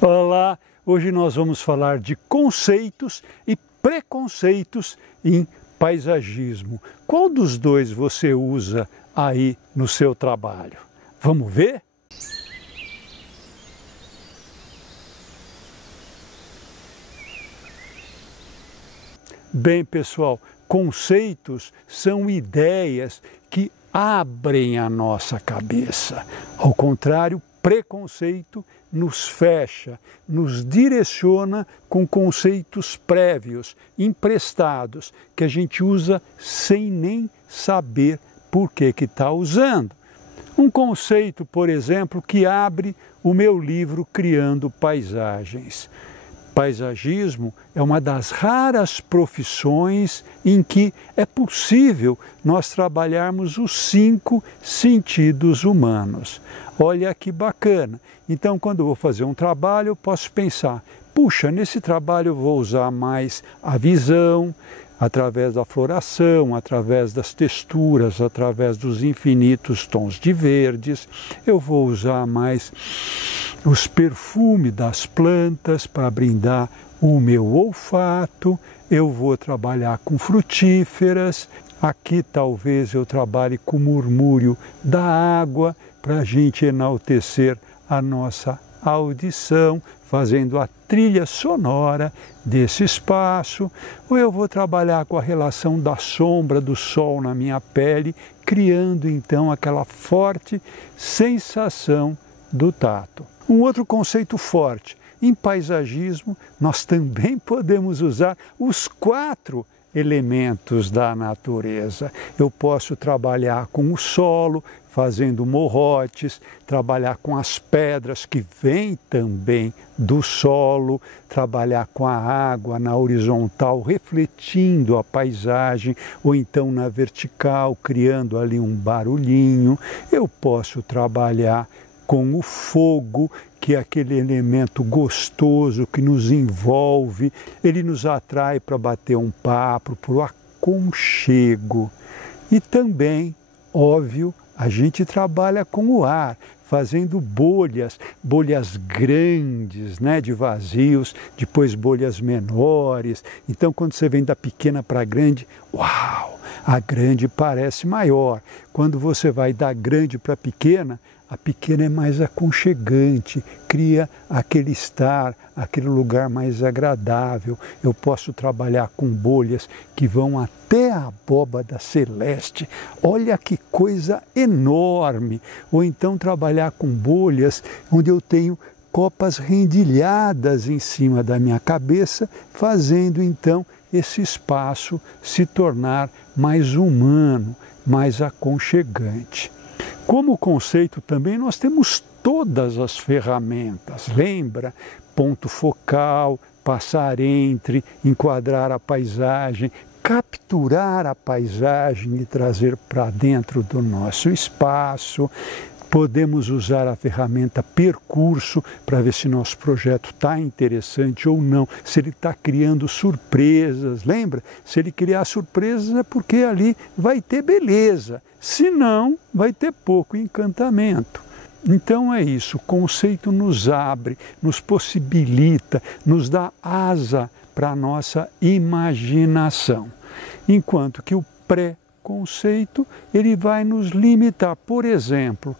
Olá, hoje nós vamos falar de conceitos e preconceitos em paisagismo. Qual dos dois você usa aí no seu trabalho? Vamos ver? Bem, pessoal, conceitos são ideias que abrem a nossa cabeça. Ao contrário, preconceito nos fecha, nos direciona com conceitos prévios, emprestados, que a gente usa sem nem saber por que está usando. Um conceito, por exemplo, que abre o meu livro Criando Paisagens. Paisagismo é uma das raras profissões em que é possível nós trabalharmos os 5 sentidos humanos. Olha que bacana! Então, quando eu vou fazer um trabalho, eu posso pensar, puxa, nesse trabalho eu vou usar mais a visão, através da floração, através das texturas, através dos infinitos tons de verdes. Eu vou usar mais os perfumes das plantas para brindar o meu olfato. Eu vou trabalhar com frutíferas. Aqui talvez eu trabalhe com o murmúrio da água para a gente enaltecer a nossa audição, fazendo a trilha sonora desse espaço, ou eu vou trabalhar com a relação da sombra do sol na minha pele, criando então aquela forte sensação do tato. Um outro conceito forte, em paisagismo, nós também podemos usar os 4 elementos da natureza. Eu posso trabalhar com o solo, fazendo morrotes, trabalhar com as pedras que vêm também do solo, trabalhar com a água na horizontal, refletindo a paisagem, ou então na vertical, criando ali um barulhinho. Eu posso trabalhar com o fogo, que é aquele elemento gostoso que nos envolve, ele nos atrai para bater um papo, para o aconchego. E também, óbvio, a gente trabalha com o ar, fazendo bolhas grandes, né, de vazios, depois bolhas menores. Então, quando você vem da pequena para a grande, uau, a grande parece maior. Quando você vai da grande para a pequena é mais aconchegante, cria aquele estar, aquele lugar mais agradável. Eu posso trabalhar com bolhas que vão até a abóbada celeste. Olha que coisa enorme! Ou então trabalhar com bolhas onde eu tenho copas rendilhadas em cima da minha cabeça, fazendo então esse espaço se tornar mais humano, mais aconchegante. Como conceito também nós temos todas as ferramentas, lembra? Ponto focal, passar entre, enquadrar a paisagem, capturar a paisagem e trazer para dentro do nosso espaço. Podemos usar a ferramenta percurso para ver se nosso projeto está interessante ou não, se ele está criando surpresas, lembra? Se ele criar surpresas é porque ali vai ter beleza, se não, vai ter pouco encantamento. Então é isso, o conceito nos abre, nos possibilita, nos dá asa para a nossa imaginação, enquanto que o preconceito ele vai nos limitar. Por exemplo,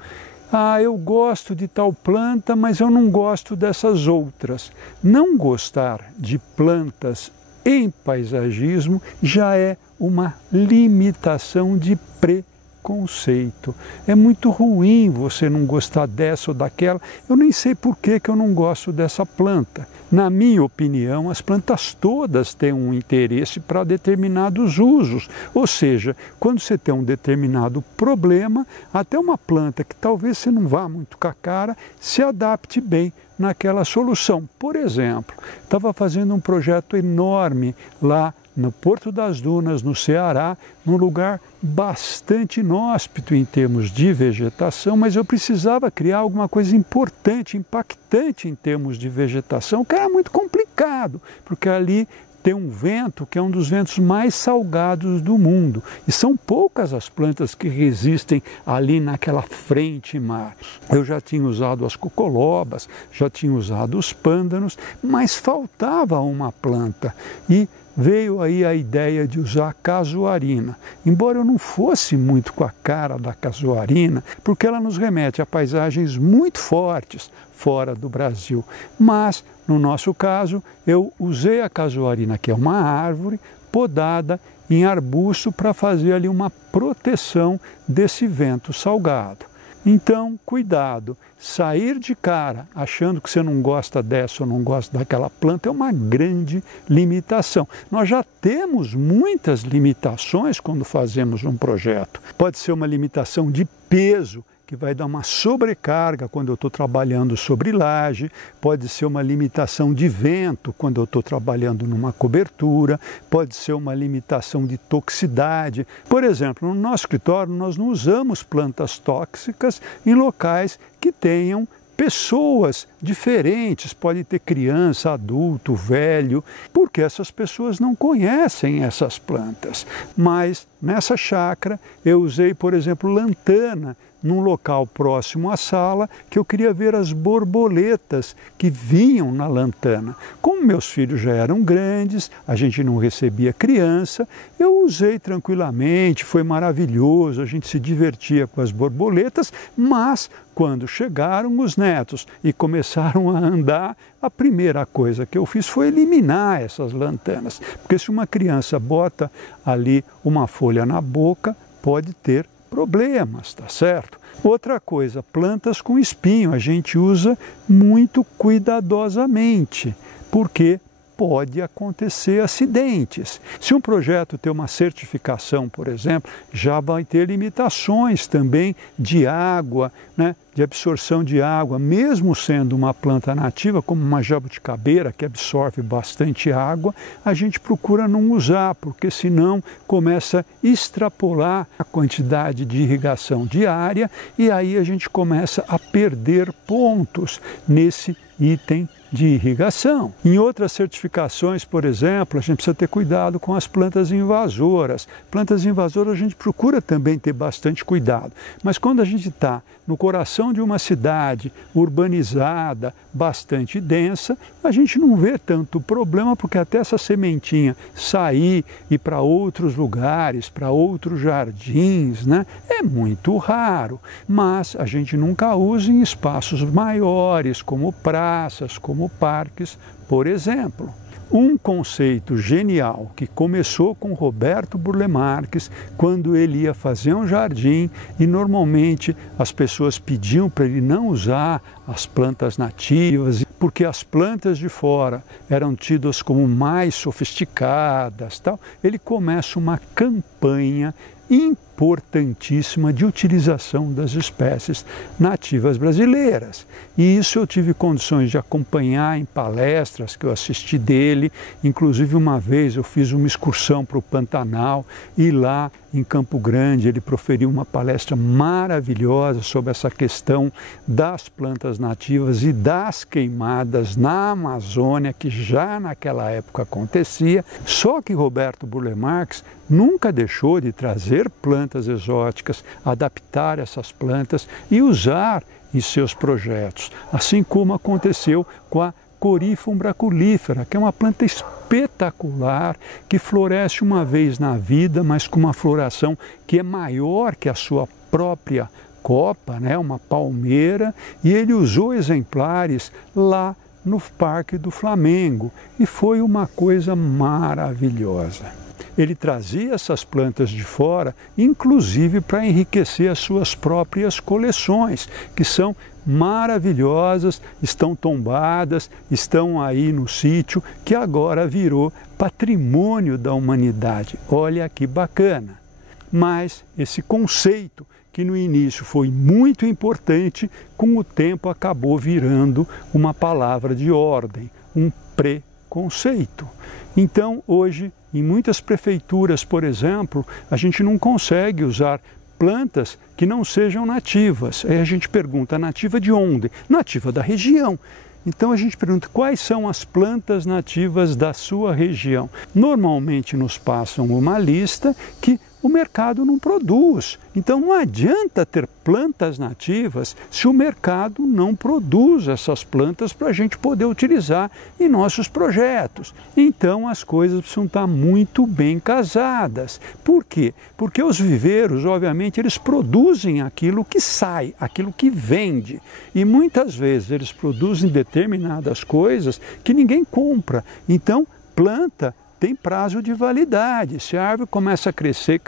eu gosto de tal planta, mas eu não gosto dessas outras. Não gostar de plantas em paisagismo já é uma limitação de preconceito. É muito ruim você não gostar dessa ou daquela. Eu nem sei por que eu não gosto dessa planta. Na minha opinião, as plantas todas têm um interesse para determinados usos. Ou seja, quando você tem um determinado problema, até uma planta que talvez você não vá muito com a cara, se adapte bem naquela solução. Por exemplo, estava fazendo um projeto enorme lá no Porto das Dunas, no Ceará, num lugar bastante inóspito em termos de vegetação, mas eu precisava criar alguma coisa importante, impactante em termos de vegetação, que era muito complicado, porque ali tem um vento que é um dos ventos mais salgados do mundo. E são poucas as plantas que resistem ali naquela frente mar. Eu já tinha usado as cocolobas, já tinha usado os pândanos, mas faltava uma planta. E veio aí a ideia de usar a casuarina. Embora eu não fosse muito com a cara da casuarina, porque ela nos remete a paisagens muito fortes fora do Brasil. Mas, no nosso caso, eu usei a casuarina, que é uma árvore podada em arbusto, para fazer ali uma proteção desse vento salgado. Então, cuidado, sair de cara achando que você não gosta dessa ou não gosta daquela planta é uma grande limitação. Nós já temos muitas limitações quando fazemos um projeto. Pode ser uma limitação de peso, que vai dar uma sobrecarga quando eu estou trabalhando sobre laje, pode ser uma limitação de vento quando eu estou trabalhando numa cobertura, pode ser uma limitação de toxicidade. Por exemplo, no nosso escritório nós não usamos plantas tóxicas em locais que tenham pessoas diferentes, pode ter criança, adulto, velho, porque essas pessoas não conhecem essas plantas. Mas nessa chácara eu usei, por exemplo, lantana, num local próximo à sala, que eu queria ver as borboletas que vinham na lantana. Como meus filhos já eram grandes, a gente não recebia criança, eu usei tranquilamente, foi maravilhoso, a gente se divertia com as borboletas, mas quando chegaram os netos e começaram a andar, a primeira coisa que eu fiz foi eliminar essas lantanas, porque se uma criança bota ali uma folha na boca, pode ter problemas, tá certo? Outra coisa, plantas com espinho, a gente usa muito cuidadosamente, porque pode acontecer acidentes. Se um projeto tem uma certificação, por exemplo, já vai ter limitações também de água, né, de absorção de água, mesmo sendo uma planta nativa, como uma jabuticabeira, que absorve bastante água, a gente procura não usar, porque senão começa a extrapolar a quantidade de irrigação diária e aí a gente começa a perder pontos nesse item de irrigação. Em outras certificações, por exemplo, a gente precisa ter cuidado com as plantas invasoras. Plantas invasoras a gente procura também ter bastante cuidado, mas quando a gente está no coração de uma cidade urbanizada, bastante densa, a gente não vê tanto problema, porque até essa sementinha sair e ir para outros lugares, para outros jardins, né, é muito raro. Mas a gente nunca usa em espaços maiores, como praças, como parques, por exemplo. Um conceito genial que começou com Roberto Burle Marx, quando ele ia fazer um jardim e normalmente as pessoas pediam para ele não usar as plantas nativas, porque as plantas de fora eram tidas como mais sofisticadas, tal. Ele começa uma campanha importantíssima de utilização das espécies nativas brasileiras. E isso eu tive condições de acompanhar em palestras que eu assisti dele, inclusive uma vez eu fiz uma excursão para o Pantanal e lá em Campo Grande ele proferiu uma palestra maravilhosa sobre essa questão das plantas nativas e das queimadas na Amazônia, que já naquela época acontecia, só que Roberto Burle Marx nunca deixou de trazer plantas exóticas, adaptar essas plantas e usar em seus projetos, assim como aconteceu com a Coryphon brachyolifera, que é uma planta espetacular, que floresce uma vez na vida, mas com uma floração que é maior que a sua própria copa, né, uma palmeira, e ele usou exemplares lá no Parque do Flamengo, e foi uma coisa maravilhosa. Ele trazia essas plantas de fora, inclusive para enriquecer as suas próprias coleções, que são maravilhosas, estão tombadas, estão aí no sítio, que agora virou patrimônio da humanidade. Olha que bacana! Mas esse conceito, que no início foi muito importante, com o tempo acabou virando uma palavra de ordem, um preconceito. Então, hoje, em muitas prefeituras, por exemplo, a gente não consegue usar plantas que não sejam nativas. Aí a gente pergunta, nativa de onde? Nativa da região. Então a gente pergunta quais são as plantas nativas da sua região. Normalmente nos passam uma lista que o mercado não produz. Então não adianta ter plantas nativas se o mercado não produz essas plantas para a gente poder utilizar em nossos projetos. Então as coisas precisam estar muito bem casadas. Por quê? Porque os viveiros, obviamente, eles produzem aquilo que sai, aquilo que vende. E muitas vezes eles produzem determinadas coisas que ninguém compra. Então, planta tem prazo de validade. Se a árvore começa a crescer,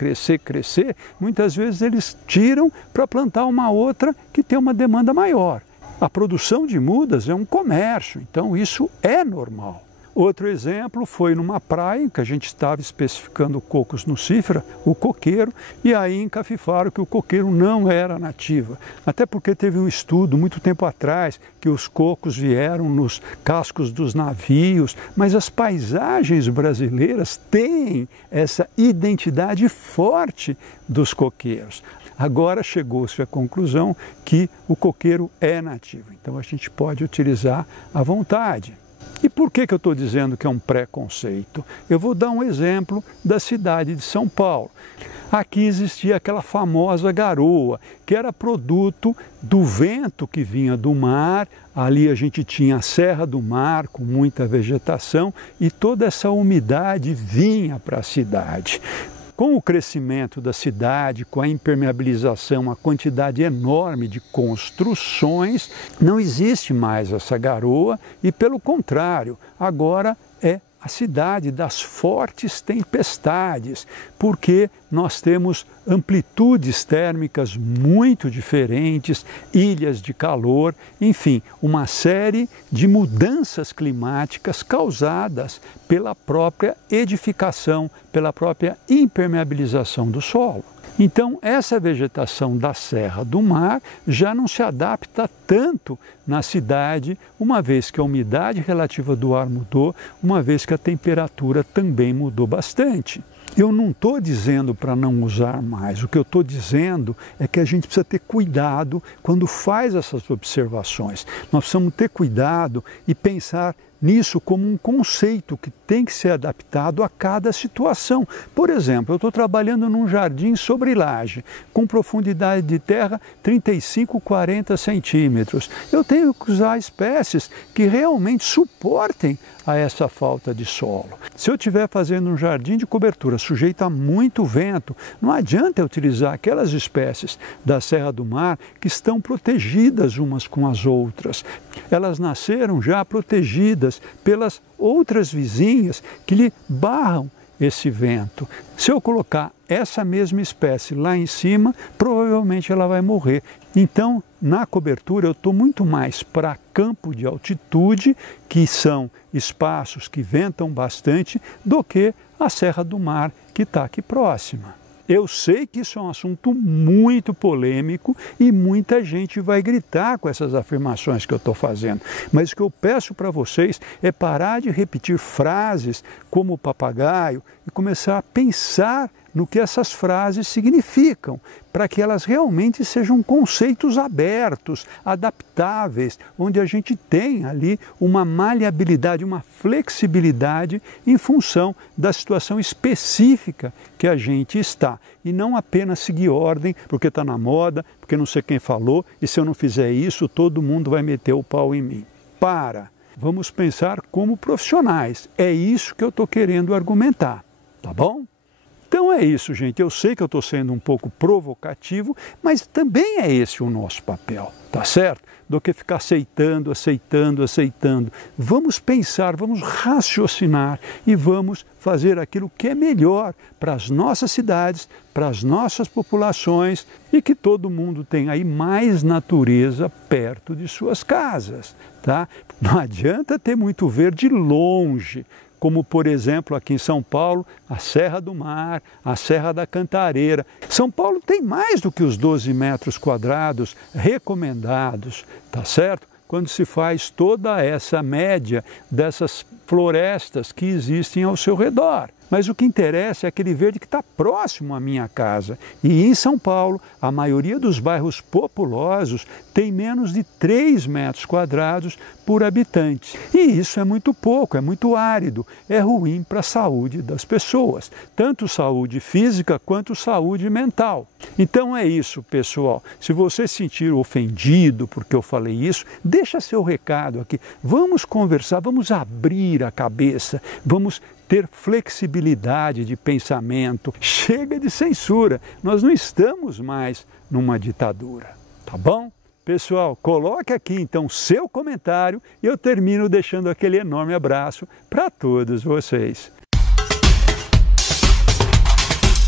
muitas vezes eles tiram para plantar uma outra que tem uma demanda maior. A produção de mudas é um comércio, então isso é normal. Outro exemplo foi numa praia em que a gente estava especificando cocos nucífera, o coqueiro, e aí encafifaram que o coqueiro não era nativa. Até porque teve um estudo muito tempo atrás que os cocos vieram nos cascos dos navios, mas as paisagens brasileiras têm essa identidade forte dos coqueiros. Agora chegou-se à conclusão que o coqueiro é nativo, então a gente pode utilizar à vontade. E por que eu estou dizendo que é um preconceito? Eu vou dar um exemplo da cidade de São Paulo. Aqui existia aquela famosa garoa, que era produto do vento que vinha do mar. Ali a gente tinha a Serra do Mar, com muita vegetação, e toda essa umidade vinha para a cidade. Com o crescimento da cidade, com a impermeabilização, a quantidade enorme de construções, não existe mais essa garoa e, pelo contrário, agora é a cidade das fortes tempestades, porque nós temos amplitudes térmicas muito diferentes, ilhas de calor, enfim, uma série de mudanças climáticas causadas pela própria edificação, pela própria impermeabilização do solo. Então, essa vegetação da Serra do Mar já não se adapta tanto na cidade, uma vez que a umidade relativa do ar mudou, uma vez que a temperatura também mudou bastante. Eu não estou dizendo para não usar mais, o que eu estou dizendo é que a gente precisa ter cuidado quando faz essas observações. Nós precisamos ter cuidado e pensar nisso como um conceito que tem que ser adaptado a cada situação. Por exemplo, eu estou trabalhando num jardim sobre laje, com profundidade de terra 35, 40 centímetros. Eu tenho que usar espécies que realmente suportem a essa falta de solo. Se eu estiver fazendo um jardim de cobertura sujeito a muito vento, não adianta eu utilizar aquelas espécies da Serra do Mar que estão protegidas umas com as outras. Elas nasceram já protegidas pelas outras vizinhas que lhe barram esse vento. Se eu colocar essa mesma espécie lá em cima, provavelmente ela vai morrer. Então, na cobertura, eu estou muito mais para campo de altitude, que são espaços que ventam bastante, do que a Serra do Mar, que está aqui próxima. Eu sei que isso é um assunto muito polêmico e muita gente vai gritar com essas afirmações que eu estou fazendo. Mas o que eu peço para vocês é parar de repetir frases como o papagaio e começar a pensar no que essas frases significam, para que elas realmente sejam conceitos abertos, adaptáveis, onde a gente tem ali uma maleabilidade, uma flexibilidade em função da situação específica que a gente está. E não apenas seguir ordem, porque está na moda, porque não sei quem falou, e se eu não fizer isso, todo mundo vai meter o pau em mim. Vamos pensar como profissionais. É isso que eu estou querendo argumentar, tá bom? Então é isso, gente. Eu sei que eu estou sendo um pouco provocativo, mas também é esse o nosso papel, tá certo? Do que ficar aceitando. Vamos pensar, vamos raciocinar e vamos fazer aquilo que é melhor para as nossas cidades, para as nossas populações e que todo mundo tenha aí mais natureza perto de suas casas, tá? Não adianta ter muito verde longe, como, por exemplo, aqui em São Paulo, a Serra do Mar, a Serra da Cantareira. São Paulo tem mais do que os 12 metros quadrados recomendados, tá certo? Quando se faz toda essa média dessas florestas que existem ao seu redor. mas o que interessa é aquele verde que está próximo à minha casa. E em São Paulo, a maioria dos bairros populosos tem menos de 3 metros quadrados por habitante. E isso é muito pouco, é muito árido, é ruim para a saúde das pessoas, tanto saúde física quanto saúde mental. Então é isso, pessoal. Se você se sentir ofendido porque eu falei isso, deixa seu recado aqui. Vamos conversar, vamos abrir a cabeça, vamos ter flexibilidade de pensamento. Chega de censura, nós não estamos mais numa ditadura, tá bom? Pessoal, coloque aqui então seu comentário e eu termino deixando aquele enorme abraço para todos vocês.